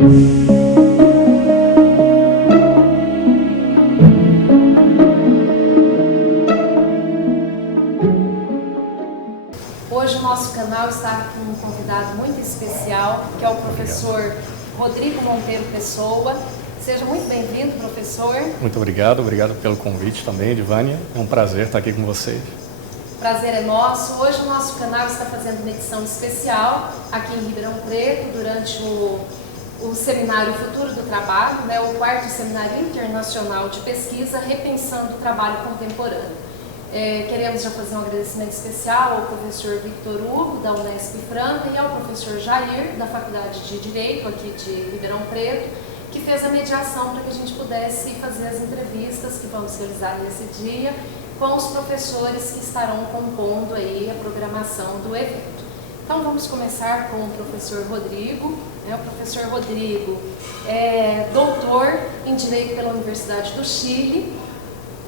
Hoje o nosso canal está com um convidado muito especial, que é o professor Rodrigo Monteiro Pessoa. Seja muito bem-vindo, professor. Muito obrigado pelo convite também, Edvânia. É um prazer estar aqui com vocês. Prazer é nosso. Hoje o nosso canal está fazendo uma edição especial aqui em Ribeirão Preto, durante o Seminário Futuro do Trabalho, o 4º Seminário Internacional de Pesquisa Repensando o Trabalho Contemporâneo. Queremos já fazer um agradecimento especial ao professor Victor Hugo, da Unesp Franca, e ao professor Jair, da Faculdade de Direito aqui de Ribeirão Preto, que fez a mediação para que a gente pudesse fazer as entrevistas que vamos realizar nesse dia com os professores que estarão compondo aí a programação do evento. Então vamos começar com o professor Rodrigo. O professor Rodrigo é doutor em Direito pela Universidade do Chile,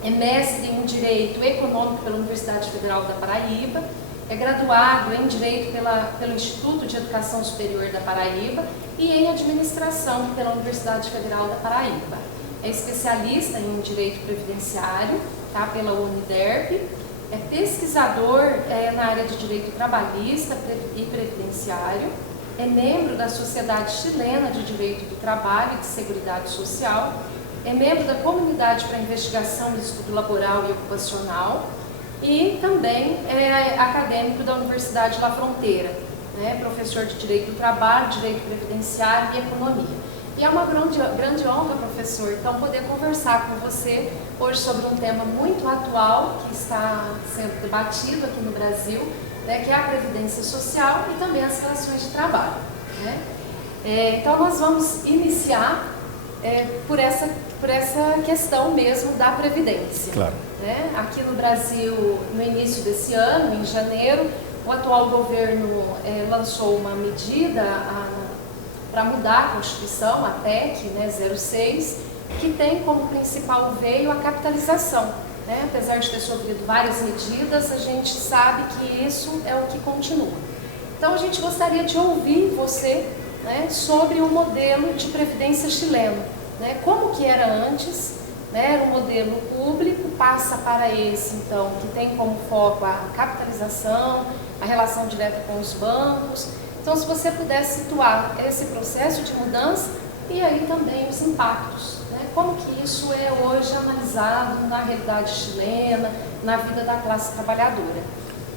é mestre em Direito Econômico pela Universidade Federal da Paraíba, é graduado em Direito pelo Instituto de Educação Superior da Paraíba e em Administração pela Universidade Federal da Paraíba. É especialista em Direito Previdenciário, pela Uniderp, é pesquisador na área de Direito Trabalhista e Previdenciário, é membro da Sociedade Chilena de Direito do Trabalho e de Seguridade Social, é membro da Comunidade para Investigação e Estudo Laboral e Ocupacional e também é acadêmico da Universidade La Fronteira, professor de Direito do Trabalho, Direito Previdenciário e Economia. E é uma grande honra, professor, então poder conversar com você hoje sobre um tema muito atual que está sendo debatido aqui no Brasil, que é a Previdência Social e também as relações de trabalho. Então nós vamos iniciar por essa questão mesmo da Previdência. Claro. Aqui no Brasil, no início desse ano, em janeiro, o atual governo lançou uma medida para mudar a Constituição, a PEC 06, que tem como principal veio a capitalização. Apesar de ter sofrido várias medidas, a gente sabe que isso é o que continua. Então a gente gostaria de ouvir você sobre o modelo de previdência chileno. Como que era antes, era um modelo público, passa para esse, então, que tem como foco a capitalização, a relação direta com os bancos. Então, se você pudesse situar esse processo de mudança e aí também os impactos, como que isso é hoje analisado na realidade chilena, na vida da classe trabalhadora.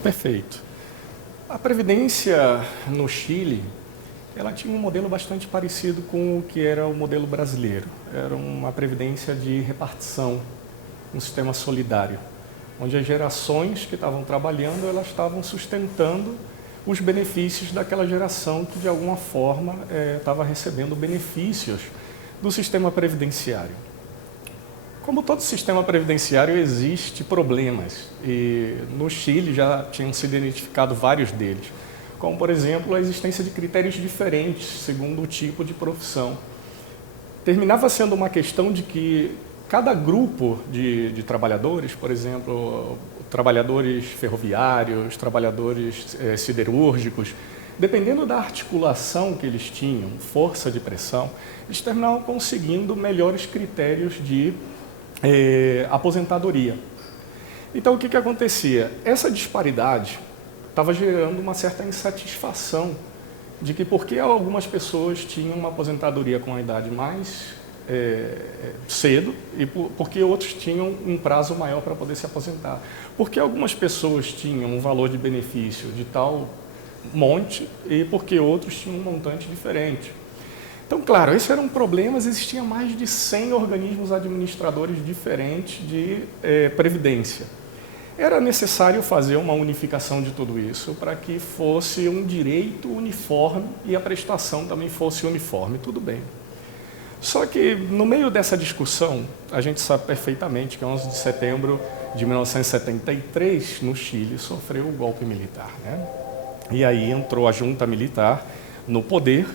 Perfeito. A Previdência no Chile, ela tinha um modelo bastante parecido com o que era o modelo brasileiro. Era uma previdência de repartição, um sistema solidário, onde as gerações que estavam trabalhando, elas estavam sustentando os benefícios daquela geração que, de alguma forma, estava recebendo benefícios do sistema previdenciário. Como todo sistema previdenciário, existe problemas, e no Chile já tinham sido identificados vários deles, como, por exemplo, a existência de critérios diferentes segundo o tipo de profissão. Terminava sendo uma questão de que cada grupo de trabalhadores, por exemplo, trabalhadores ferroviários, trabalhadores siderúrgicos, dependendo da articulação que eles tinham, força de pressão, eles terminavam conseguindo melhores critérios de aposentadoria. Então, o que acontecia? Essa disparidade estava gerando uma certa insatisfação de que porque algumas pessoas tinham uma aposentadoria com a idade mais cedo e porque outros tinham um prazo maior para poder se aposentar. Porque algumas pessoas tinham um valor de benefício de tal monte e porque outros tinham um montante diferente. Então, claro, esses eram problemas, existiam mais de 100 organismos administradores diferentes de previdência. Era necessário fazer uma unificação de tudo isso para que fosse um direito uniforme e a prestação também fosse uniforme, tudo bem. Só que, no meio dessa discussão, a gente sabe perfeitamente que 11 de setembro de 1973, no Chile, sofreu o golpe militar, E aí entrou a junta militar no poder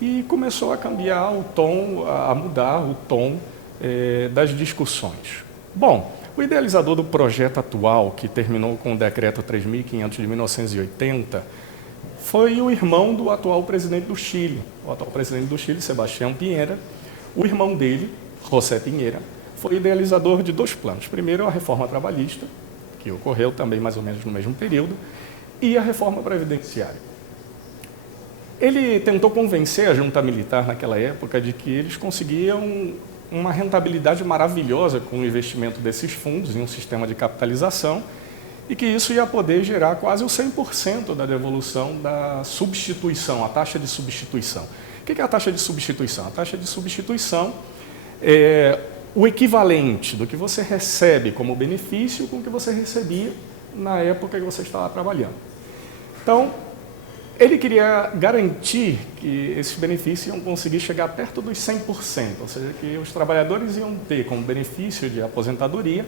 e começou a cambiar o tom, a mudar o tom das discussões. Bom, o idealizador do projeto atual, que terminou com o Decreto 3.500 de 1980, foi o irmão do atual presidente do Chile. O atual presidente do Chile, Sebastião Piñera, o irmão dele, José Piñera, foi idealizador de 2 planos. Primeiro, a reforma trabalhista, que ocorreu também mais ou menos no mesmo período, e a reforma previdenciária. Ele tentou convencer a junta militar naquela época de que eles conseguiam uma rentabilidade maravilhosa com o investimento desses fundos em um sistema de capitalização e que isso ia poder gerar quase o 100% da devolução da substituição, a taxa de substituição. O que é a taxa de substituição? A taxa de substituição é o equivalente do que você recebe como benefício com o que você recebia na época que você estava trabalhando. Então, ele queria garantir que esses benefícios iam conseguir chegar perto dos 100%, ou seja, que os trabalhadores iam ter como benefício de aposentadoria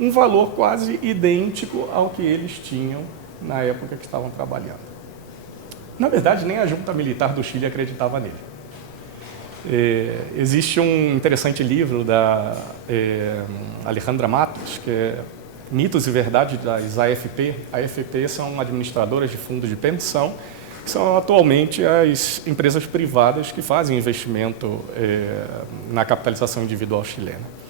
um valor quase idêntico ao que eles tinham na época que estavam trabalhando. Na verdade, nem a junta militar do Chile acreditava nele. Existe um interessante livro da Alejandra Matos, que é Mitos e Verdades das AFP. AFP são administradoras de fundos de pensão, que são atualmente as empresas privadas que fazem investimento na capitalização individual chilena.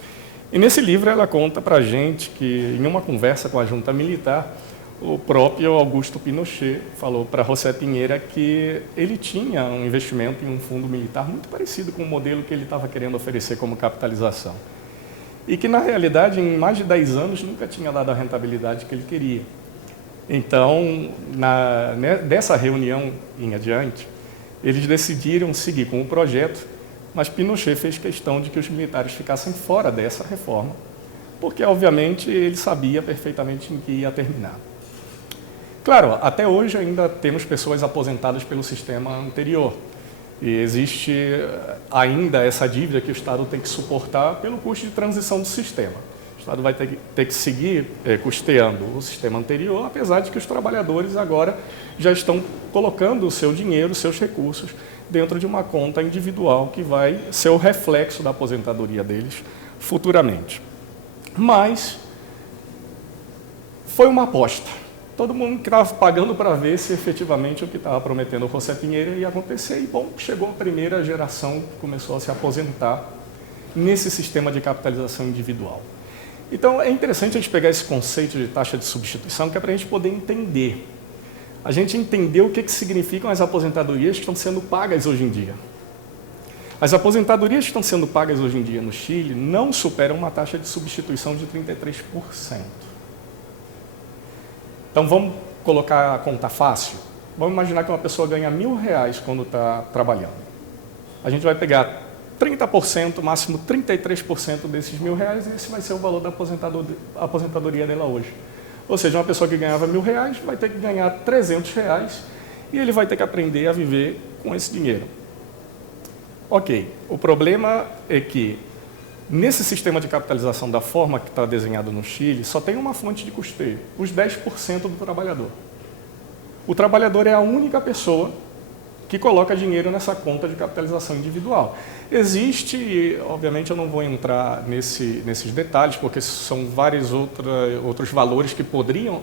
E nesse livro ela conta para a gente que, em uma conversa com a junta militar, o próprio Augusto Pinochet falou para José Piñera que ele tinha um investimento em um fundo militar muito parecido com o modelo que ele estava querendo oferecer como capitalização. E que, na realidade, em mais de 10 anos, nunca tinha dado a rentabilidade que ele queria. Então, dessa reunião em adiante, eles decidiram seguir com o projeto, mas Pinochet fez questão de que os militares ficassem fora dessa reforma, porque, obviamente, ele sabia perfeitamente em que ia terminar. Claro, até hoje ainda temos pessoas aposentadas pelo sistema anterior, e existe ainda essa dívida que o Estado tem que suportar pelo custo de transição do sistema. O Estado vai ter que seguir custeando o sistema anterior, apesar de que os trabalhadores agora já estão colocando o seu dinheiro, os seus recursos, dentro de uma conta individual que vai ser o reflexo da aposentadoria deles futuramente. Mas foi uma aposta. Todo mundo estava pagando para ver se efetivamente o que estava prometendo o José Piñera ia acontecer. E, bom, chegou a primeira geração que começou a se aposentar nesse sistema de capitalização individual. Então, é interessante a gente pegar esse conceito de taxa de substituição, que é para a gente poder entender. A gente entender o que significam as aposentadorias que estão sendo pagas hoje em dia. As aposentadorias que estão sendo pagas hoje em dia no Chile não superam uma taxa de substituição de 33%. Então, vamos colocar a conta fácil. Vamos imaginar que uma pessoa ganha R$1.000 quando está trabalhando. A gente vai pegar 30%, máximo 33% desses R$1.000, e esse vai ser o valor da aposentadoria dela hoje. Ou seja, uma pessoa que ganhava R$1.000 vai ter que ganhar R$300 e ele vai ter que aprender a viver com esse dinheiro. Ok, o problema é que nesse sistema de capitalização da forma que está desenhado no Chile, só tem uma fonte de custeio, os 10% do trabalhador. O trabalhador é a única pessoa que coloca dinheiro nessa conta de capitalização individual. Existe, e obviamente eu não vou entrar nesses detalhes, porque são vários outros valores que poderiam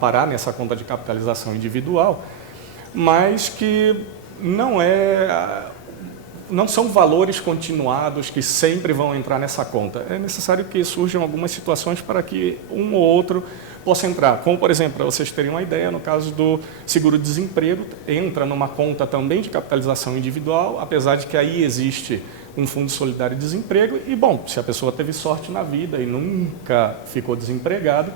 parar nessa conta de capitalização individual, mas que não são valores continuados que sempre vão entrar nessa conta. É necessário que surjam algumas situações para que um ou outro possa entrar. Como, por exemplo, para vocês terem uma ideia, no caso do seguro-desemprego, entra numa conta também de capitalização individual, apesar de que aí existe um fundo solidário de desemprego. E, bom, se a pessoa teve sorte na vida e nunca ficou desempregado,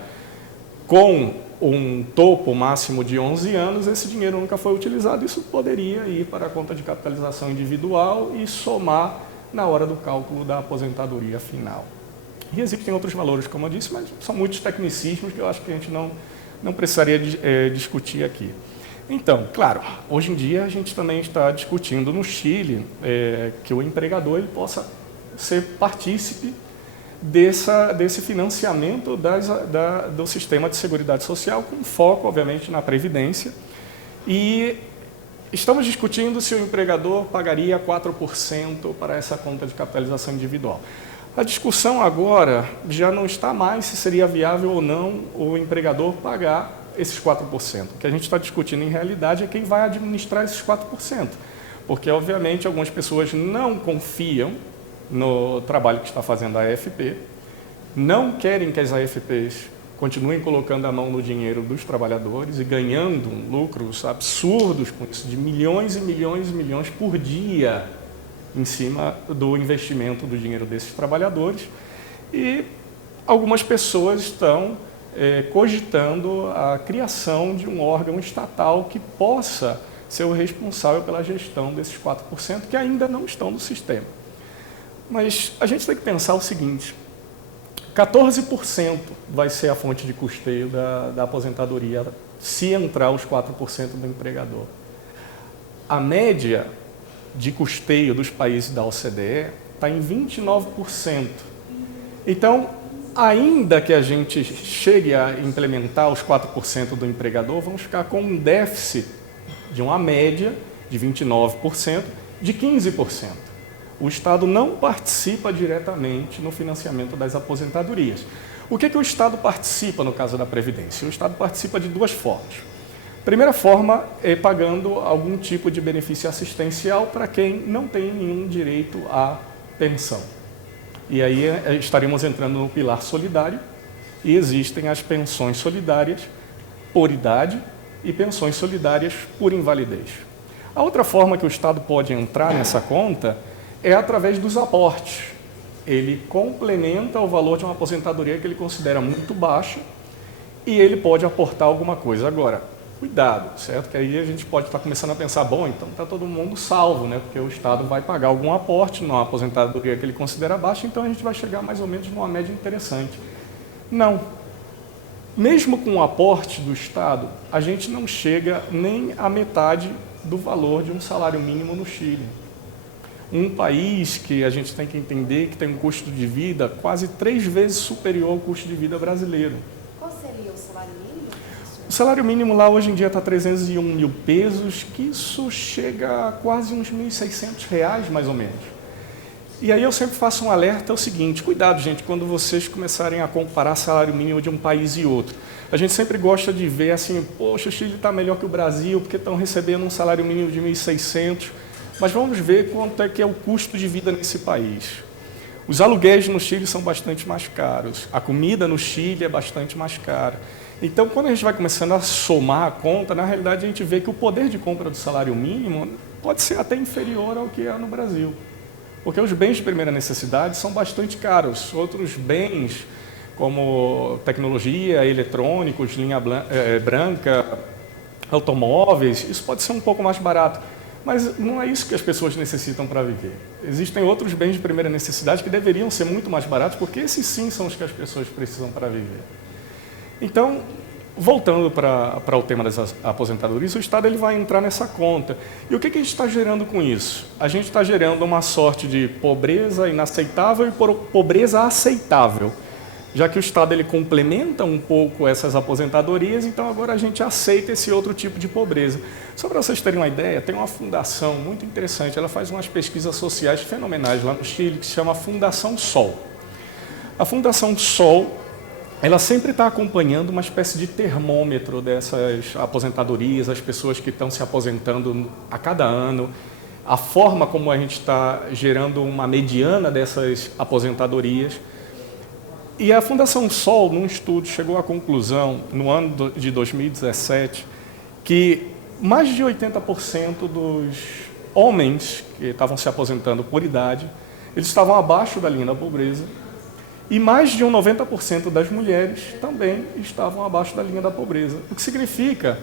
com um topo máximo de 11 anos, esse dinheiro nunca foi utilizado. Isso poderia ir para a conta de capitalização individual e somar na hora do cálculo da aposentadoria final. E existem outros valores, como eu disse, mas são muitos tecnicismos que eu acho que a gente não precisaria discutir aqui. Então, claro, hoje em dia a gente também está discutindo no Chile que o empregador ele possa ser partícipe desse financiamento do sistema de seguridade social, com foco, obviamente, na previdência. E estamos discutindo se o empregador pagaria 4% para essa conta de capitalização individual. A discussão agora já não está mais se seria viável ou não o empregador pagar esses 4%. O que a gente está discutindo, em realidade, é quem vai administrar esses 4%. Porque, obviamente, algumas pessoas não confiam no trabalho que está fazendo a AFP, não querem que as AFPs continuem colocando a mão no dinheiro dos trabalhadores e ganhando lucros absurdos com isso, de milhões e milhões e milhões por dia em cima do investimento do dinheiro desses trabalhadores. E algumas pessoas estão cogitando a criação de um órgão estatal que possa ser o responsável pela gestão desses 4% que ainda não estão no sistema. Mas a gente tem que pensar o seguinte: 14% vai ser a fonte de custeio da aposentadoria se entrar os 4% do empregador. A média de custeio dos países da OCDE está em 29%. Então, ainda que a gente chegue a implementar os 4% do empregador, vamos ficar com um déficit de uma média de 29%, de 15%. O Estado não participa diretamente no financiamento das aposentadorias. O que o Estado participa no caso da Previdência? O Estado participa de duas formas. A primeira forma é pagando algum tipo de benefício assistencial para quem não tem nenhum direito à pensão. E aí estaremos entrando no pilar solidário, e existem as pensões solidárias por idade e pensões solidárias por invalidez. A outra forma que o Estado pode entrar nessa conta é através dos aportes. Ele complementa o valor de uma aposentadoria que ele considera muito baixa e ele pode aportar alguma coisa. Agora, cuidado, certo? Que aí a gente pode estar começando a pensar, bom, então está todo mundo salvo, né? Porque o Estado vai pagar algum aporte numa aposentadoria que ele considera baixa, então a gente vai chegar mais ou menos numa média interessante. Não. Mesmo com o aporte do Estado, a gente não chega nem à metade do valor de um salário mínimo no Chile. Um país que a gente tem que entender que tem um custo de vida quase 3 vezes superior ao custo de vida brasileiro. Qual seria o salário mínimo? O salário mínimo lá hoje em dia está 301 mil pesos, que isso chega a quase uns R$1.600, mais ou menos. E aí eu sempre faço um alerta, é o seguinte: cuidado, gente, quando vocês começarem a comparar salário mínimo de um país e outro. A gente sempre gosta de ver assim, poxa, o Chile está melhor que o Brasil, porque estão recebendo um salário mínimo de 1.600. Mas vamos ver quanto é que é o custo de vida nesse país. Os aluguéis no Chile são bastante mais caros, a comida no Chile é bastante mais cara. Então, quando a gente vai começando a somar a conta, na realidade a gente vê que o poder de compra do salário mínimo pode ser até inferior ao que é no Brasil. Porque os bens de primeira necessidade são bastante caros. Outros bens, como tecnologia, eletrônicos, linha branca, automóveis, isso pode ser um pouco mais barato. Mas não é isso que as pessoas necessitam para viver. Existem outros bens de primeira necessidade que deveriam ser muito mais baratos, porque esses sim são os que as pessoas precisam para viver. Então, voltando para o tema das aposentadorias, o Estado ele vai entrar nessa conta. E o que a gente está gerando com isso? A gente está gerando uma sorte de pobreza inaceitável e pobreza aceitável. Já que o Estado ele complementa um pouco essas aposentadorias, então agora a gente aceita esse outro tipo de pobreza. Só para vocês terem uma ideia, tem uma fundação muito interessante, ela faz umas pesquisas sociais fenomenais lá no Chile, que se chama Fundação Sol. A Fundação Sol, ela sempre está acompanhando uma espécie de termômetro dessas aposentadorias, as pessoas que estão se aposentando a cada ano, a forma como a gente está gerando uma mediana dessas aposentadorias. E a Fundação Sol, num estudo, chegou à conclusão, no ano de 2017, que mais de 80% dos homens que estavam se aposentando por idade, eles estavam abaixo da linha da pobreza, e mais de 90% das mulheres também estavam abaixo da linha da pobreza. O que significa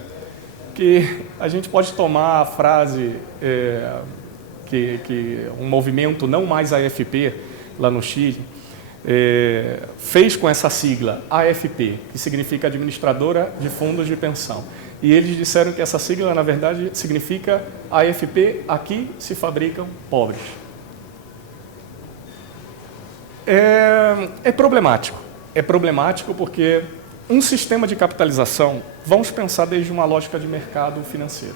que a gente pode tomar a frase que um movimento não mais AFP, lá no Chile, fez com essa sigla, AFP, que significa Administradora de Fundos de Pensão. E eles disseram que essa sigla, na verdade, significa AFP, aqui se fabricam pobres. É problemático. É problemático porque um sistema de capitalização, vamos pensar desde uma lógica de mercado financeiro.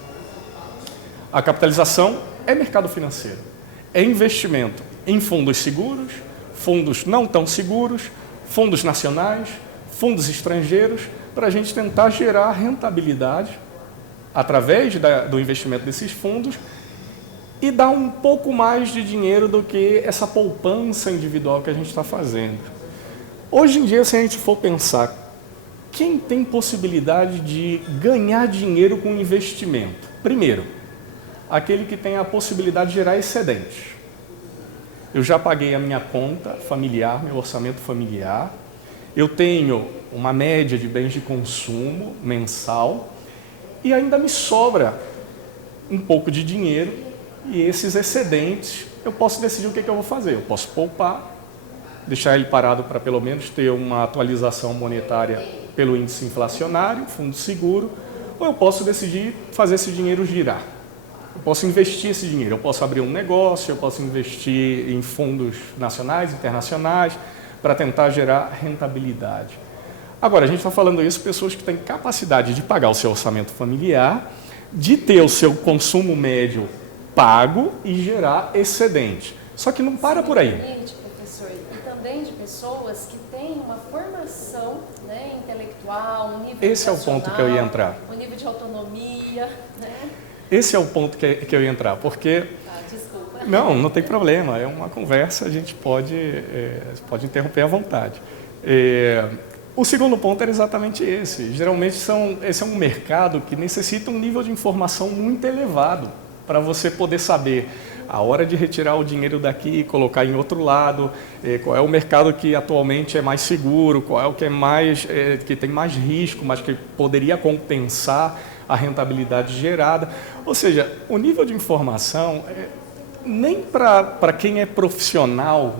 A capitalização é mercado financeiro, é investimento em fundos seguros, fundos não tão seguros, fundos nacionais, fundos estrangeiros, para a gente tentar gerar rentabilidade através do investimento desses fundos e dar um pouco mais de dinheiro do que essa poupança individual que a gente está fazendo. Hoje em dia, se a gente for pensar, quem tem possibilidade de ganhar dinheiro com investimento? Primeiro, aquele que tem a possibilidade de gerar excedente. Eu já paguei a minha conta familiar, meu orçamento familiar, eu tenho uma média de bens de consumo mensal e ainda me sobra um pouco de dinheiro e esses excedentes eu posso decidir o que eu vou fazer. Eu posso poupar, deixar ele parado para pelo menos ter uma atualização monetária pelo índice inflacionário, fundo seguro, ou eu posso decidir fazer esse dinheiro girar. Eu posso investir esse dinheiro, eu posso abrir um negócio, eu posso investir em fundos nacionais, internacionais, para tentar gerar rentabilidade. Agora, a gente está falando isso pessoas que têm capacidade de pagar o seu orçamento familiar, de ter o seu consumo médio pago e gerar excedente. Só que não para por aí. Professor, e também de pessoas que têm uma formação, né, intelectual, um nível Esse é o ponto que eu ia entrar. Um nível de autonomia, né? Esse é o ponto que eu ia entrar, porque... Desculpa. Não tem problema, é uma conversa, a gente pode interromper à vontade. O segundo ponto era exatamente esse. Geralmente, esse é um mercado que necessita um nível de informação muito elevado para você poder saber a hora de retirar o dinheiro daqui e colocar em outro lado, qual é o mercado que atualmente é mais seguro, qual é o que que tem mais risco, mas que poderia compensar a rentabilidade gerada. Ou seja, o nível de informação, nem para quem é profissional,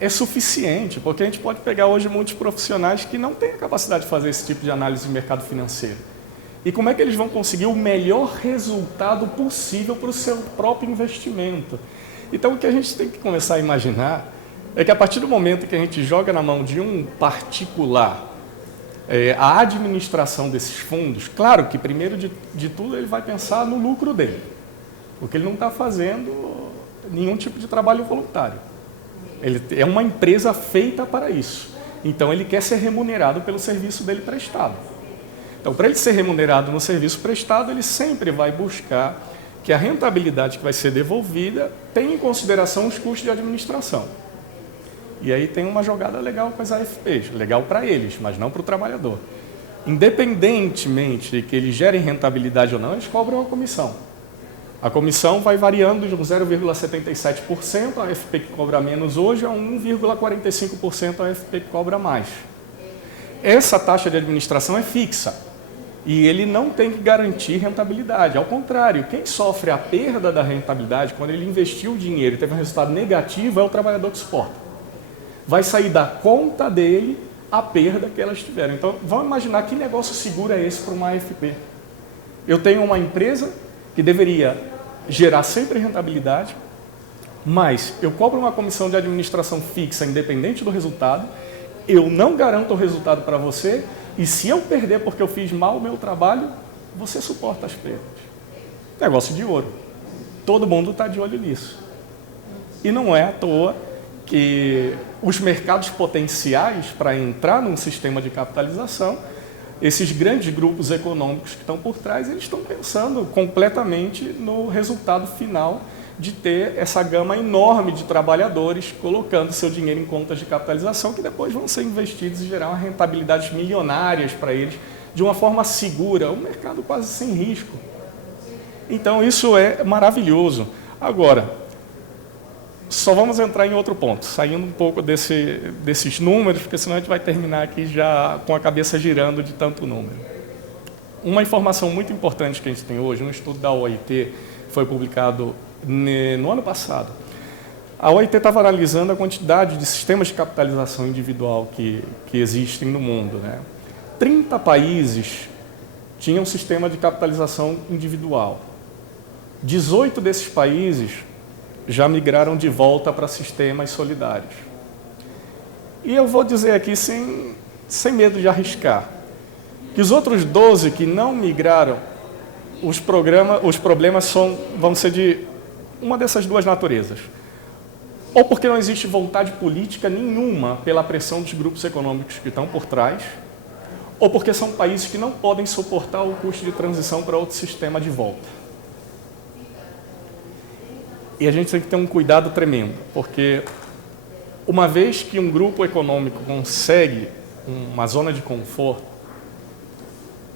é suficiente, porque a gente pode pegar hoje muitos profissionais que não têm a capacidade de fazer esse tipo de análise de mercado financeiro. E como é que eles vão conseguir o melhor resultado possível para o seu próprio investimento? Então, o que a gente tem que começar a imaginar é que a partir do momento que a gente joga na mão de um particular a administração desses fundos, claro que primeiro de tudo ele vai pensar no lucro dele, porque ele não está fazendo nenhum tipo de trabalho voluntário. Ele é uma empresa feita para isso. Então, ele quer ser remunerado pelo serviço dele prestado. Então, para ele ser remunerado no serviço prestado, ele sempre vai buscar que a rentabilidade que vai ser devolvida tenha em consideração os custos de administração. E aí tem uma jogada legal com as AFPs, legal para eles, mas não para o trabalhador. Independentemente de que eles gerem rentabilidade ou não, eles cobram uma comissão. A comissão vai variando de 0,77%, a AFP que cobra menos hoje, a 1,45% a AFP que cobra mais. Essa taxa de administração é fixa e ele não tem que garantir rentabilidade. Ao contrário, quem sofre a perda da rentabilidade, quando ele investiu o dinheiro e teve um resultado negativo, é o trabalhador que suporta. Vai sair da conta dele a perda que elas tiveram. Então, vamos imaginar que negócio seguro é esse para uma AFP. Eu tenho uma empresa que deveria gerar sempre rentabilidade, mas eu cobro uma comissão de administração fixa, independente do resultado, eu não garanto o resultado para você, e se eu perder porque eu fiz mal o meu trabalho, você suporta as perdas. Negócio de ouro. Todo mundo está de olho nisso. E não é à toa que os mercados potenciais para entrar num sistema de capitalização, esses grandes grupos econômicos que estão por trás, eles estão pensando completamente no resultado final de ter essa gama enorme de trabalhadores colocando seu dinheiro em contas de capitalização que depois vão ser investidos e gerar uma rentabilidades milionárias para eles de uma forma segura, um mercado quase sem risco. Então isso é maravilhoso. Agora, só vamos entrar em outro ponto, saindo um pouco desses números, porque senão a gente vai terminar aqui já com a cabeça girando de tanto número. Uma informação muito importante que a gente tem hoje, um estudo da OIT, foi publicado no ano passado. A OIT estava analisando a quantidade de sistemas de capitalização individual que existem no mundo, né? 30 países tinham um sistema de capitalização individual. 18 desses países já migraram de volta para sistemas solidários. E eu vou dizer aqui, sem medo de arriscar, que os outros 12 que não migraram, os problemas vão ser de uma dessas duas naturezas. Ou porque não existe vontade política nenhuma pela pressão dos grupos econômicos que estão por trás, ou porque são países que não podem suportar o custo de transição para outro sistema de volta. E a gente tem que ter um cuidado tremendo, porque uma vez que um grupo econômico consegue uma zona de conforto,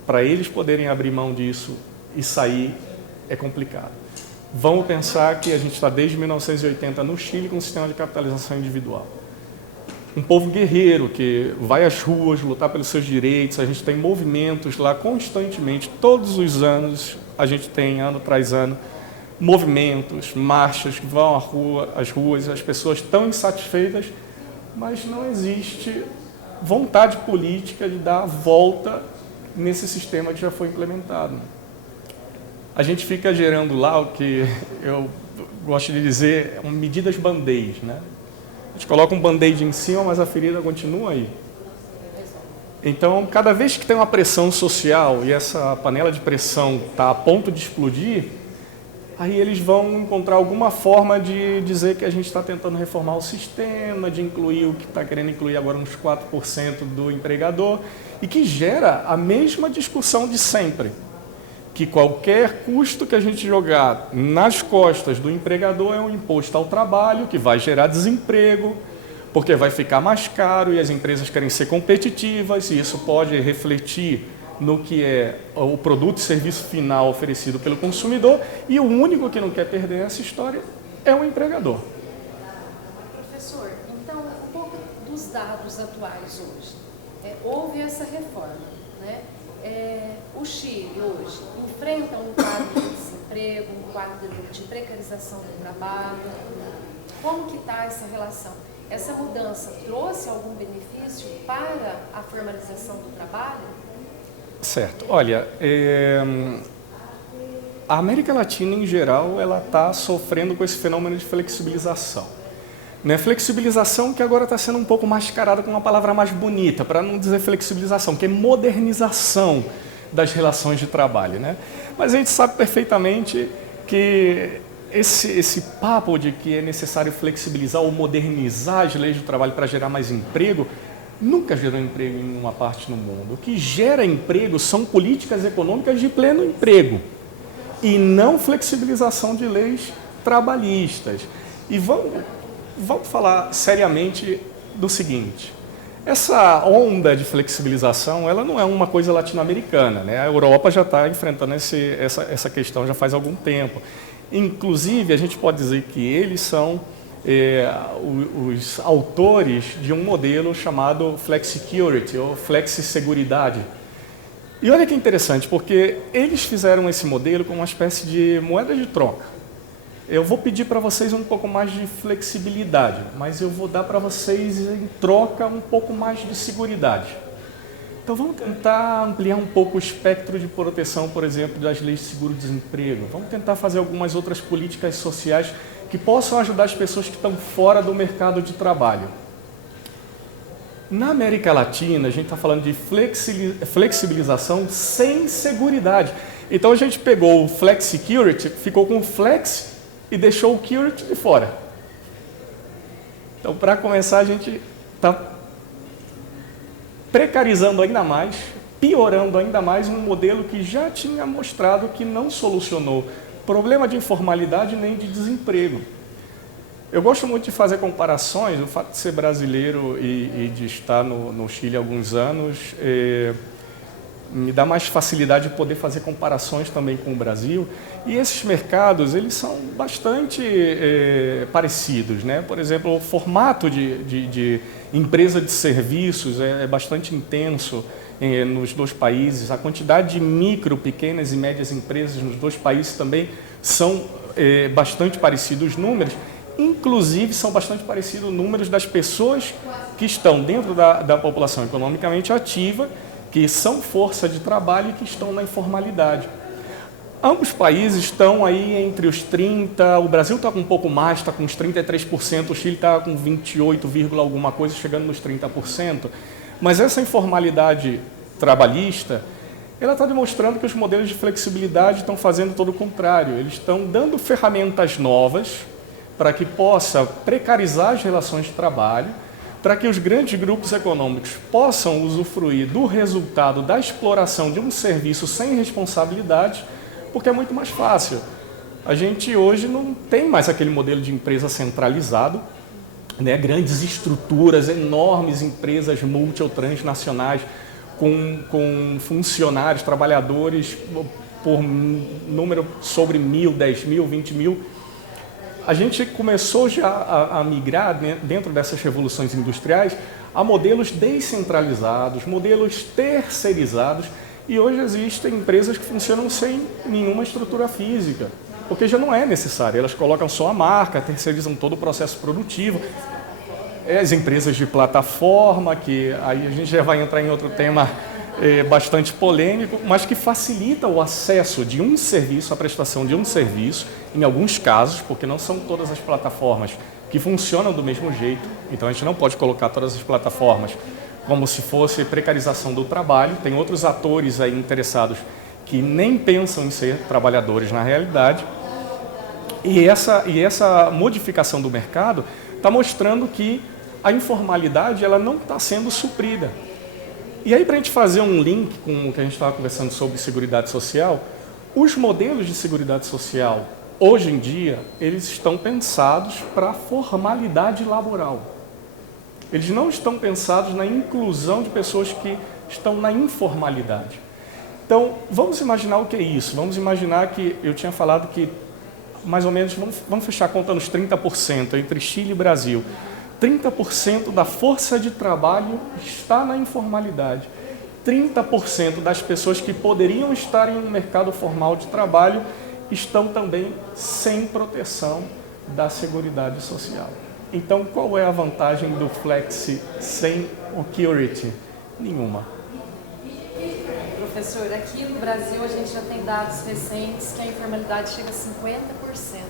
para eles poderem abrir mão disso e sair é complicado. Vamos pensar que a gente está desde 1980 no Chile com um sistema de capitalização individual. Um povo guerreiro que vai às ruas lutar pelos seus direitos, a gente tem movimentos lá constantemente, todos os anos, a gente tem, ano tras ano, movimentos, marchas que vão às ruas, as pessoas estão insatisfeitas, mas não existe vontade política de dar a volta nesse sistema que já foi implementado. A gente fica gerando lá o que eu gosto de dizer, medidas band-aid, né? A gente coloca um band-aid em cima, mas a ferida continua aí. Então, cada vez que tem uma pressão social e essa panela de pressão está a ponto de explodir, aí eles vão encontrar alguma forma de dizer que a gente está tentando reformar o sistema, de incluir o que está querendo incluir agora uns 4% do empregador, e que gera a mesma discussão de sempre, que qualquer custo que a gente jogar nas costas do empregador é um imposto ao trabalho, que vai gerar desemprego, porque vai ficar mais caro e as empresas querem ser competitivas, e isso pode refletir no que é o produto e serviço final oferecido pelo consumidor, e o único que não quer perder essa história é o empregador. Professor, então, um pouco dos dados atuais hoje. Houve essa reforma, né? O Chile hoje enfrenta um quadro de desemprego, um quadro de precarização do trabalho. Como que está essa relação? Essa mudança trouxe algum benefício para a formalização do trabalho? Certo. Olha, a América Latina, em geral, ela está sofrendo com esse fenômeno de flexibilização. Né? Flexibilização que agora está sendo um pouco mascarada com uma palavra mais bonita, para não dizer flexibilização, que é modernização das relações de trabalho. Né? Mas a gente sabe perfeitamente que esse papo de que é necessário flexibilizar ou modernizar as leis do trabalho para gerar mais emprego, nunca gerou emprego em nenhuma parte no mundo. O que gera emprego são políticas econômicas de pleno emprego e não flexibilização de leis trabalhistas. E vamos falar seriamente do seguinte: essa onda de flexibilização, ela não é uma coisa latino-americana, né? A Europa já está enfrentando essa questão já faz algum tempo. Inclusive, a gente pode dizer que eles são os autores de um modelo chamado Flexicurity, ou Flexi-Seguridade. E olha que interessante, porque eles fizeram esse modelo como uma espécie de moeda de troca. Eu vou pedir para vocês um pouco mais de flexibilidade, mas eu vou dar para vocês em troca um pouco mais de seguridade. Então vamos tentar ampliar um pouco o espectro de proteção, por exemplo, das leis de seguro-desemprego. Vamos tentar fazer algumas outras políticas sociais que possam ajudar as pessoas que estão fora do mercado de trabalho. Na América Latina, a gente está falando de flexibilização sem seguridade. Então a gente pegou o Flexicurity, ficou com o Flex e deixou o Curity de fora. Então, para começar, a gente está precarizando ainda mais, piorando ainda mais um modelo que já tinha mostrado que não solucionou problema de informalidade nem de desemprego. Eu gosto muito de fazer comparações, o fato de ser brasileiro e de estar no Chile há alguns anos me dá mais facilidade de poder fazer comparações também com o Brasil. E esses mercados, eles são bastante parecidos, né? Por exemplo, o formato de empresa de serviços é bastante intenso nos dois países. A quantidade de micro, pequenas e médias empresas nos dois países também são bastante parecidos os números. Inclusive, são bastante parecidos os números das pessoas que estão dentro da população economicamente ativa, que são força de trabalho e que estão na informalidade. Ambos países estão aí entre os 30%, o Brasil está com um pouco mais, está com uns 33%, o Chile está com 28, alguma coisa, chegando nos 30%. Mas essa informalidade trabalhista, ela está demonstrando que os modelos de flexibilidade estão fazendo todo o contrário. Eles estão dando ferramentas novas para que possa precarizar as relações de trabalho, para que os grandes grupos econômicos possam usufruir do resultado da exploração de um serviço sem responsabilidade, porque é muito mais fácil. A gente hoje não tem mais aquele modelo de empresa centralizado, né? Grandes estruturas, enormes empresas multi ou transnacionais com funcionários, trabalhadores por número sobre 1.000, 10.000, 20.000. A gente começou já a migrar, né, dentro dessas revoluções industriais, a modelos descentralizados, modelos terceirizados, e hoje existem empresas que funcionam sem nenhuma estrutura física, porque já não é necessário. Elas colocam só a marca, terceirizam todo o processo produtivo. As empresas de plataforma, que aí a gente já vai entrar em outro tema bastante polêmico, mas que facilita o acesso de um serviço, a prestação de um serviço, em alguns casos, porque não são todas as plataformas que funcionam do mesmo jeito, então a gente não pode colocar todas as plataformas como se fosse precarização do trabalho. Tem outros atores aí interessados que nem pensam em ser trabalhadores na realidade, e essa modificação do mercado está mostrando que a informalidade ela não está sendo suprida. E aí, para a gente fazer um link com o que a gente estava conversando sobre Seguridade Social, os modelos de Seguridade Social, hoje em dia, eles estão pensados para a formalidade laboral. Eles não estão pensados na inclusão de pessoas que estão na informalidade. Então, vamos imaginar o que é isso. Vamos imaginar que eu tinha falado que, mais ou menos, vamos fechar a conta nos 30% entre Chile e Brasil. 30% da força de trabalho está na informalidade. 30% das pessoas que poderiam estar em um mercado formal de trabalho estão também sem proteção da Seguridade Social. Então, qual é a vantagem do Flexi sem o Curity? Nenhuma. Professor, aqui no Brasil a gente já tem dados recentes que a informalidade chega a 50%.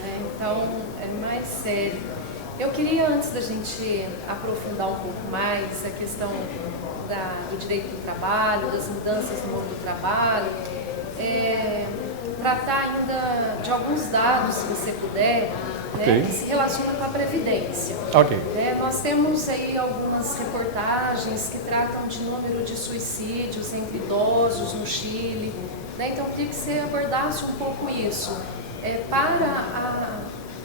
Né? Então, é mais sério. Eu queria, antes da gente aprofundar um pouco mais a questão do direito do trabalho, das mudanças no mundo do trabalho, tratar ainda de alguns dados, se você puder, né, que se relacionam com a Previdência. Okay. Nós temos aí algumas reportagens que tratam de número de suicídios entre idosos no Chile. Né? Então, eu queria que você abordasse um pouco isso. Para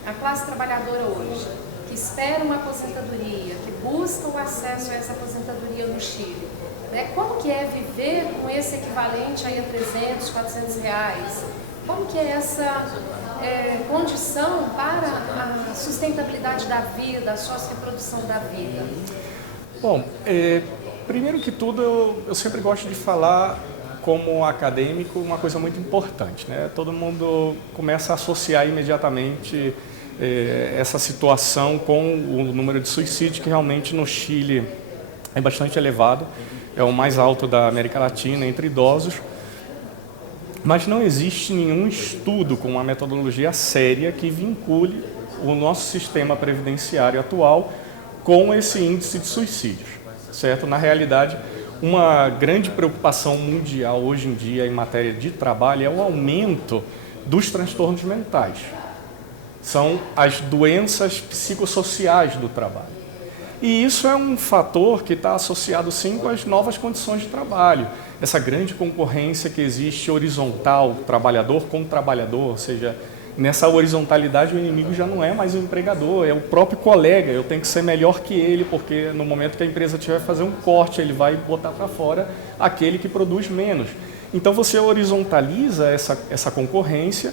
a classe trabalhadora hoje, que espera uma aposentadoria, que busca o acesso a essa aposentadoria no Chile, né? Como que é viver com esse equivalente aí a 300, 400 reais? Como que é essa condição para a sustentabilidade da vida, a sócio-reprodução da vida? Bom, primeiro que tudo, eu sempre gosto de falar como acadêmico uma coisa muito importante, né? Todo mundo começa a associar imediatamente essa situação com o número de suicídio, que realmente no Chile é bastante elevado, é o mais alto da América Latina entre idosos, mas não existe nenhum estudo com uma metodologia séria que vincule o nosso sistema previdenciário atual com esse índice de suicídios, certo? Na realidade, uma grande preocupação mundial hoje em dia em matéria de trabalho é o aumento dos transtornos mentais. São as doenças psicossociais do trabalho. E isso é um fator que está associado, sim, com as novas condições de trabalho. Essa grande concorrência que existe horizontal, trabalhador com trabalhador, ou seja, nessa horizontalidade o inimigo já não é mais o empregador, é o próprio colega. Eu tenho que ser melhor que ele, porque no momento que a empresa tiver que fazer um corte, ele vai botar para fora aquele que produz menos. Então você horizontaliza essa concorrência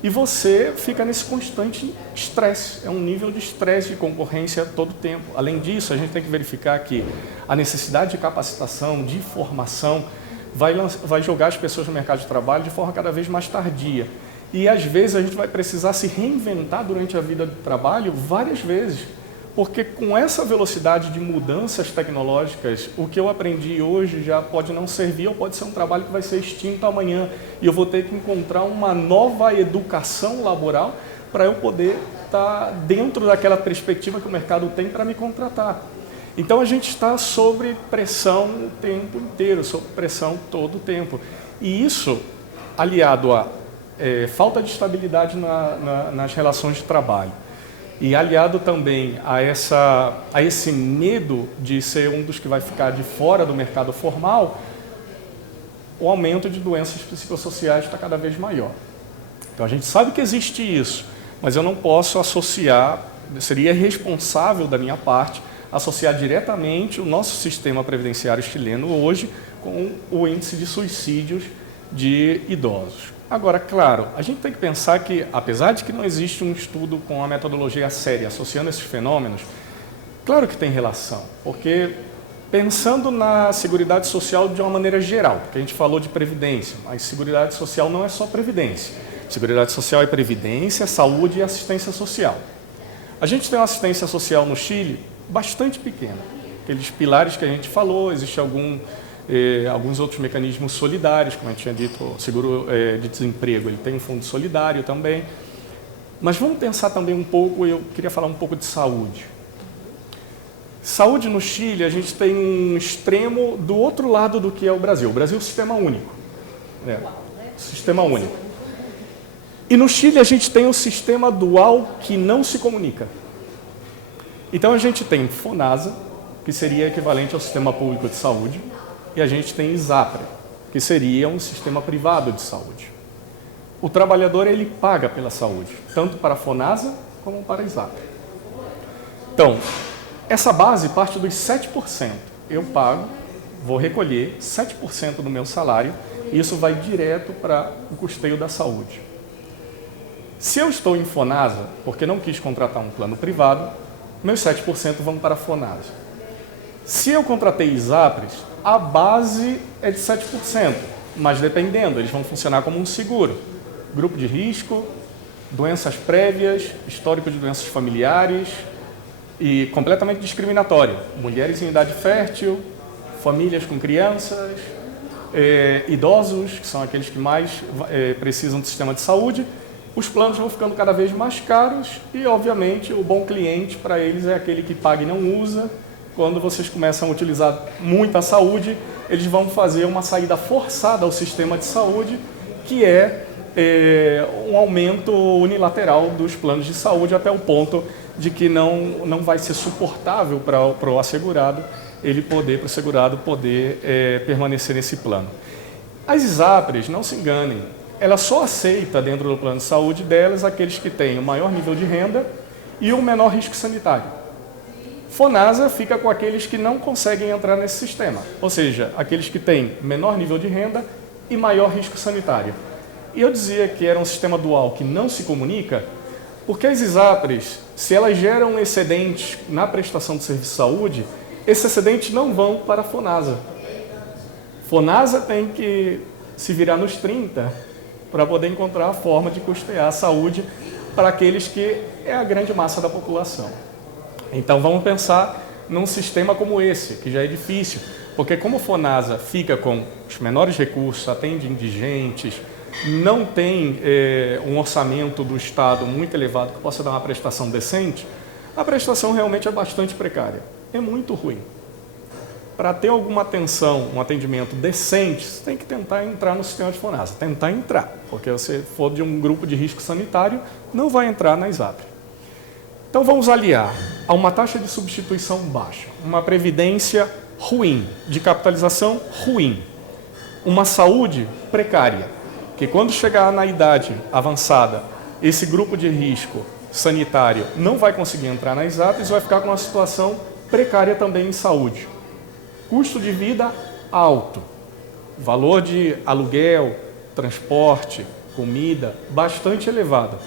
e você fica nesse constante estresse. É um nível de estresse de concorrência todo o tempo. Além disso, a gente tem que verificar que a necessidade de capacitação, de formação, vai jogar as pessoas no mercado de trabalho de forma cada vez mais tardia. E às vezes a gente vai precisar se reinventar durante a vida do trabalho várias vezes. Porque com essa velocidade de mudanças tecnológicas, o que eu aprendi hoje já pode não servir ou pode ser um trabalho que vai ser extinto amanhã. E eu vou ter que encontrar uma nova educação laboral para eu poder estar dentro daquela perspectiva que o mercado tem para me contratar. Então a gente está sob pressão o tempo inteiro, sob pressão todo o tempo. E isso, aliado a falta de estabilidade nas relações de trabalho, E aliado também a esse medo de ser um dos que vai ficar de fora do mercado formal, o aumento de doenças psicossociais está cada vez maior. Então a gente sabe que existe isso, mas eu não posso associar, seria irresponsável da minha parte, associar diretamente o nosso sistema previdenciário chileno hoje com o índice de suicídios de idosos. Agora, claro, a gente tem que pensar que, apesar de que não existe um estudo com a metodologia séria associando esses fenômenos, claro que tem relação, porque pensando na Seguridade Social de uma maneira geral, porque a gente falou de previdência, mas Seguridade Social não é só previdência. Seguridade Social é previdência, saúde e assistência social. A gente tem uma assistência social no Chile bastante pequena. Aqueles pilares que a gente falou, existe alguns outros mecanismos solidários, como a gente tinha dito, o seguro de desemprego, ele tem um fundo solidário também. Mas vamos pensar também um pouco, eu queria falar um pouco de saúde. Saúde no Chile, a gente tem um extremo do outro lado do que é o Brasil. O Brasil é um sistema único. Sistema único. E no Chile a gente tem um sistema dual que não se comunica. Então a gente tem FONASA, que seria equivalente ao sistema público de saúde, e a gente tem ISAPRE, que seria um sistema privado de saúde. O trabalhador ele paga pela saúde, tanto para a FONASA como para a ISAPRE. Então, essa base parte dos 7%. Eu pago, vou recolher 7% do meu salário, e isso vai direto para o custeio da saúde. Se eu estou em FONASA, porque não quis contratar um plano privado, meus 7% vão para a FONASA. Se eu contratei ISAPRES, a base é de 7%, mas dependendo, eles vão funcionar como um seguro. Grupo de risco, doenças prévias, histórico de doenças familiares e completamente discriminatório. Mulheres em idade fértil, famílias com crianças, idosos, que são aqueles que mais precisam do sistema de saúde. Os planos vão ficando cada vez mais caros e, obviamente, o bom cliente para eles é aquele que paga e não usa. Quando vocês começam a utilizar muito a saúde, eles vão fazer uma saída forçada ao sistema de saúde, que é um aumento unilateral dos planos de saúde até o ponto de que não vai ser suportável para o assegurado, para o segurado poder permanecer nesse plano. As ISAPRES, não se enganem, ela só aceita dentro do plano de saúde delas aqueles que têm o maior nível de renda e o menor risco sanitário. FONASA fica com aqueles que não conseguem entrar nesse sistema, ou seja, aqueles que têm menor nível de renda e maior risco sanitário. E eu dizia que era um sistema dual que não se comunica, porque as ISAPRES, se elas geram excedentes na prestação de serviço de saúde, esses excedentes não vão para a FONASA. FONASA tem que se virar nos 30 para poder encontrar a forma de custear a saúde para aqueles que é a grande massa da população. Então vamos pensar num sistema como esse, que já é difícil, porque como a FONASA fica com os menores recursos, atende indigentes, não tem um orçamento do Estado muito elevado que possa dar uma prestação decente, a prestação realmente é bastante precária, é muito ruim. Para ter alguma atenção, um atendimento decente, você tem que tentar entrar no sistema de FONASA, tentar entrar, porque se for de um grupo de risco sanitário, não vai entrar na ISAPRE. Então vamos aliar a uma taxa de substituição baixa, uma previdência ruim, de capitalização ruim, uma saúde precária, que quando chegar na idade avançada, esse grupo de risco sanitário não vai conseguir entrar na ISAPRES e vai ficar com uma situação precária também em saúde. Custo de vida alto, valor de aluguel, transporte, comida, bastante elevado.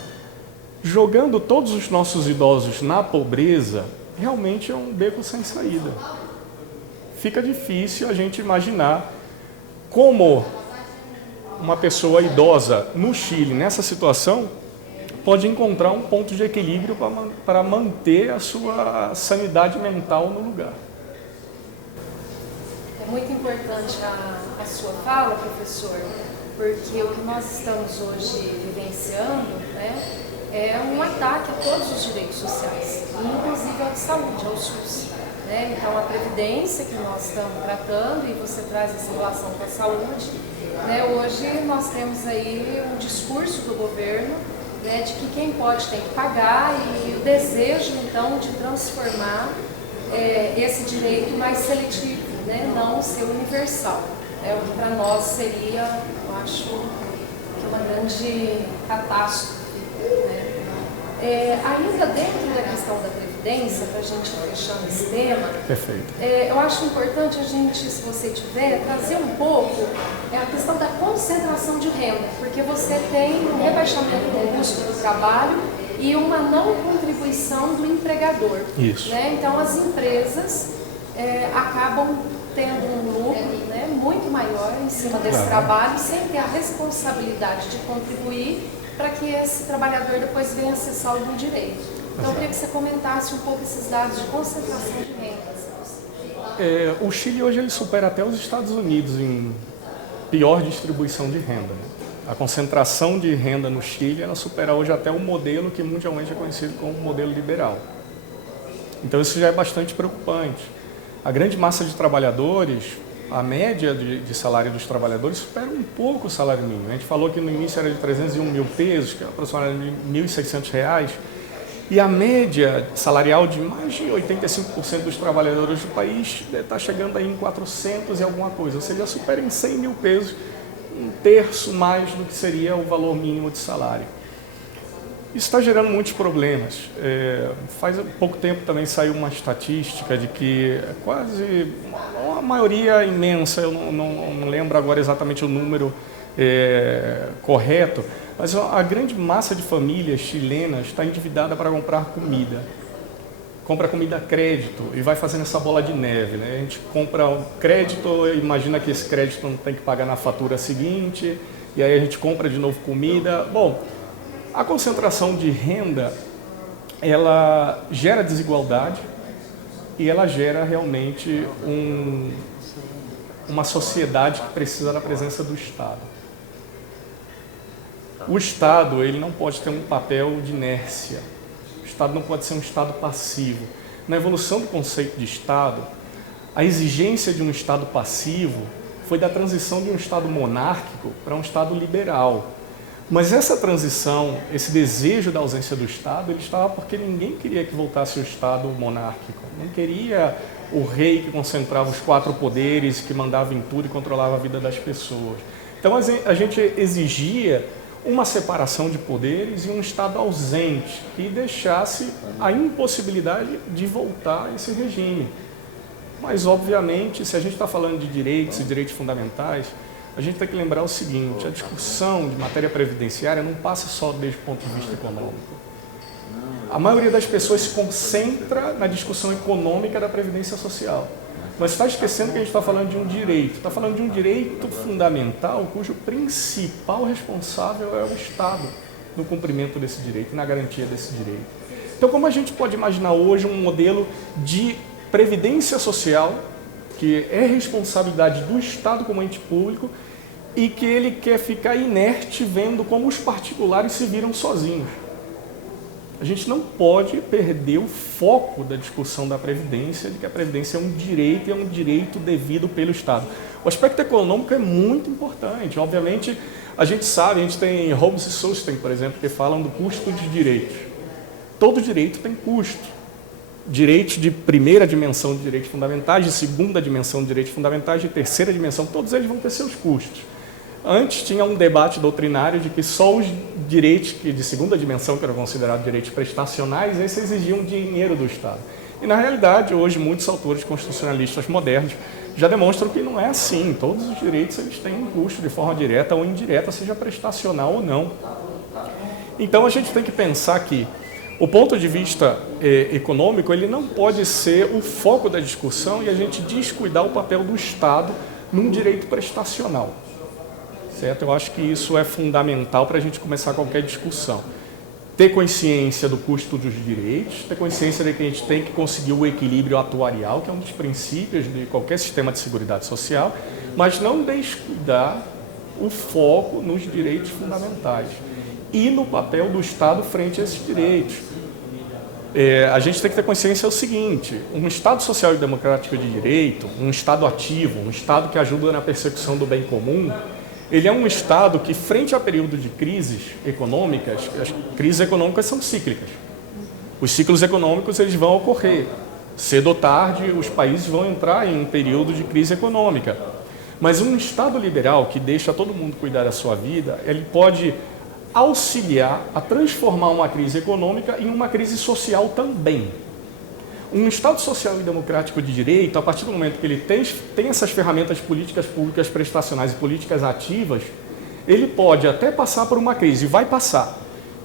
Jogando todos os nossos idosos na pobreza, realmente é um beco sem saída. Fica difícil a gente imaginar como uma pessoa idosa no Chile, nessa situação, pode encontrar um ponto de equilíbrio para manter a sua sanidade mental no lugar. É muito importante a sua fala, professor, porque o que nós estamos hoje vivenciando, né, é um ataque a todos os direitos sociais, inclusive ao de saúde, ao SUS. Né? Então, a previdência que nós estamos tratando, e você traz essa relação com a saúde, né? Hoje nós temos aí um discurso do governo né, de que quem pode tem que pagar e o desejo, então, de transformar esse direito mais seletivo, né, não ser universal. O que para nós seria, eu acho, uma grande catástrofe. Né? Ainda dentro da questão da Previdência, para a gente fechando esse tema, perfeito. Eu acho importante a gente, se você tiver, trazer um pouco a questão da concentração de renda, porque você tem um rebaixamento do custo do trabalho e uma não contribuição do empregador. Isso. Né? Então, as empresas acabam tendo um lucro, né, muito maior em cima desse trabalho, sem ter a responsabilidade de contribuir para que esse trabalhador depois venha acessar algum direito. Então, eu queria que você comentasse um pouco esses dados de concentração de renda. O Chile hoje ele supera até os Estados Unidos em pior distribuição de renda. Né? A concentração de renda no Chile ela supera hoje até o modelo que mundialmente é conhecido como modelo liberal. Então, isso já é bastante preocupante. A grande massa de trabalhadores, a média de salário dos trabalhadores supera um pouco o salário mínimo. A gente falou que no início era de 301 mil pesos, que é aproximadamente R$ 1.600, e a média salarial de mais de 85% dos trabalhadores do país está chegando aí em 400 e alguma coisa, ou seja, supera em 100 mil pesos, um terço mais do que seria o valor mínimo de salário. Isso está gerando muitos problemas. Faz pouco tempo também saiu uma estatística de que quase uma maioria imensa, eu não lembro agora exatamente o número correto, mas a grande massa de famílias chilenas está endividada para comprar comida. Compra comida a crédito e vai fazendo essa bola de neve. Né? A gente compra um crédito, imagina que esse crédito não tem que pagar na fatura seguinte, e aí a gente compra de novo comida. Bom, a concentração de renda, ela gera desigualdade e ela gera realmente uma sociedade que precisa da presença do Estado. O Estado ele não pode ter um papel de inércia. O Estado não pode ser um Estado passivo. Na evolução do conceito de Estado, a exigência de um Estado passivo foi da transição de um Estado monárquico para um Estado liberal. Mas essa transição, esse desejo da ausência do Estado, ele estava porque ninguém queria que voltasse o Estado monárquico. Não queria o rei que concentrava os 4 poderes, que mandava em tudo e controlava a vida das pessoas. Então a gente exigia uma separação de poderes e um Estado ausente, que deixasse a impossibilidade de voltar a esse regime. Mas, obviamente, se a gente está falando de direitos e direitos fundamentais, a gente tem que lembrar o seguinte: a discussão de matéria previdenciária não passa só desde o ponto de vista econômico. A maioria das pessoas se concentra na discussão econômica da previdência social. Mas está esquecendo que a gente está falando de um direito. Está falando de um direito fundamental cujo principal responsável é o Estado no cumprimento desse direito, na garantia desse direito. Então, como a gente pode imaginar hoje um modelo de previdência social que é responsabilidade do Estado como ente público e que ele quer ficar inerte vendo como os particulares se viram sozinhos? A gente não pode perder o foco da discussão da Previdência, de que a Previdência é um direito e é um direito devido pelo Estado. O aspecto econômico é muito importante. Obviamente, a gente sabe, a gente tem Hobbes e Susten, por exemplo, que falam do custo de direitos. Todo direito tem custo. Direitos de primeira dimensão de direitos fundamentais, de segunda dimensão de direitos fundamentais, de terceira dimensão, todos eles vão ter seus custos. Antes tinha um debate doutrinário de que só os direitos de segunda dimensão, que eram considerados direitos prestacionais, esses exigiam dinheiro do Estado. E na realidade, hoje, muitos autores constitucionalistas modernos já demonstram que não é assim. Todos os direitos eles têm um custo de forma direta ou indireta, seja prestacional ou não. Então a gente tem que pensar que o ponto de vista econômico ele não pode ser o foco da discussão e a gente descuidar o papel do Estado num direito prestacional. Certo? Eu acho que isso é fundamental para a gente começar qualquer discussão. Ter consciência do custo dos direitos, ter consciência de que a gente tem que conseguir o equilíbrio atuarial, que é um dos princípios de qualquer sistema de seguridade social, mas não descuidar o foco nos direitos fundamentais e no papel do Estado frente a esses direitos. A gente tem que ter consciência do seguinte: um Estado social e democrático de direito, um Estado ativo, um Estado que ajuda na persecução do bem comum, ele é um Estado que, frente a período de crises econômicas, as crises econômicas são cíclicas. Os ciclos econômicos eles vão ocorrer. Cedo ou tarde, os países vão entrar em um período de crise econômica. Mas um Estado liberal que deixa todo mundo cuidar da sua vida, ele pode auxiliar a transformar uma crise econômica em uma crise social também. Um Estado social e democrático de direito, a partir do momento que ele tem essas ferramentas políticas públicas prestacionais e políticas ativas, ele pode até passar por uma crise, e vai passar.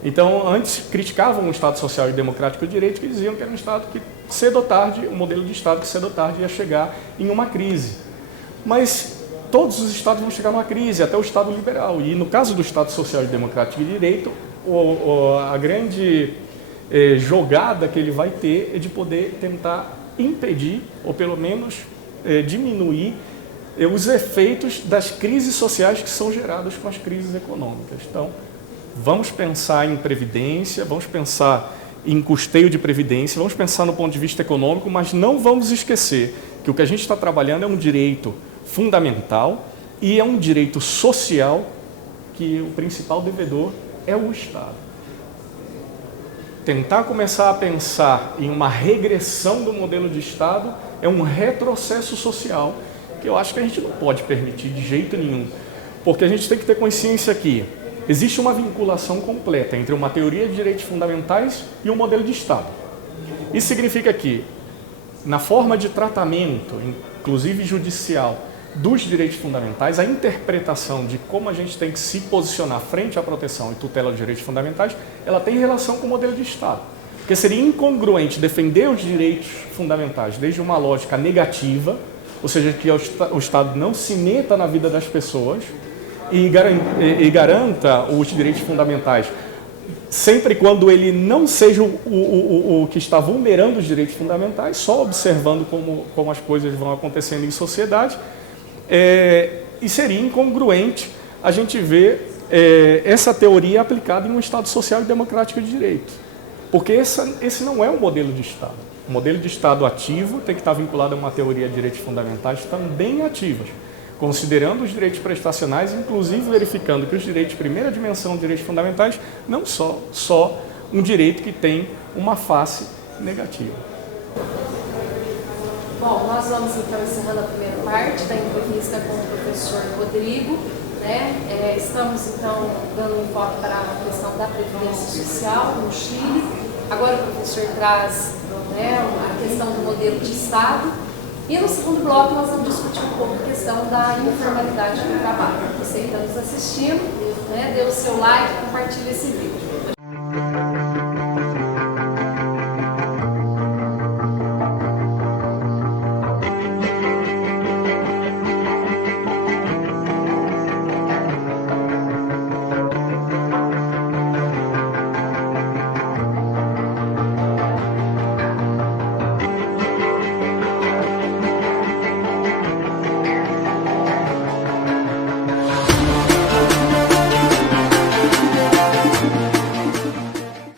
Então, antes criticavam um Estado social e democrático de direito, que diziam que era um Estado que, cedo ou tarde, um modelo de Estado que cedo ou tarde ia chegar em uma crise. Mas todos os Estados vão chegar numa crise, até o Estado liberal. E no caso do Estado social e democrático de direito, a grande jogada que ele vai ter é de poder tentar impedir, ou pelo menos diminuir, os efeitos das crises sociais que são geradas com as crises econômicas. Então, vamos pensar em previdência, vamos pensar em custeio de previdência, vamos pensar no ponto de vista econômico, mas não vamos esquecer que o que a gente está trabalhando é um direito fundamental e é um direito social que o principal devedor é o Estado. Tentar começar a pensar em uma regressão do modelo de Estado é um retrocesso social que eu acho que a gente não pode permitir de jeito nenhum, porque a gente tem que ter consciência que existe uma vinculação completa entre uma teoria de direitos fundamentais e um modelo de Estado. Isso significa que, na forma de tratamento, inclusive judicial, dos direitos fundamentais, a interpretação de como a gente tem que se posicionar frente à proteção e tutela dos direitos fundamentais, ela tem relação com o modelo de Estado. Porque seria incongruente defender os direitos fundamentais desde uma lógica negativa, ou seja, que o Estado não se meta na vida das pessoas e garanta os direitos fundamentais sempre quando ele não seja o que está vulnerando os direitos fundamentais, só observando como as coisas vão acontecendo em sociedade. E seria incongruente a gente ver essa teoria aplicada em um Estado social e democrático de direito. Porque esse não é um modelo de Estado. O modelo de Estado ativo tem que estar vinculado a uma teoria de direitos fundamentais também ativas, considerando os direitos prestacionais, inclusive verificando que os direitos de primeira dimensão de direitos fundamentais não só um direito que tem uma face negativa. Bom, nós vamos então encerrando a primeira parte da entrevista com o professor Rodrigo. Estamos então dando um enfoque para a questão da previdência social no Chile. Agora o professor traz a questão do modelo de Estado. E no segundo bloco nós vamos discutir um pouco a questão da informalidade do trabalho. Você que está nos assistindo, dê o seu like e compartilhe esse vídeo.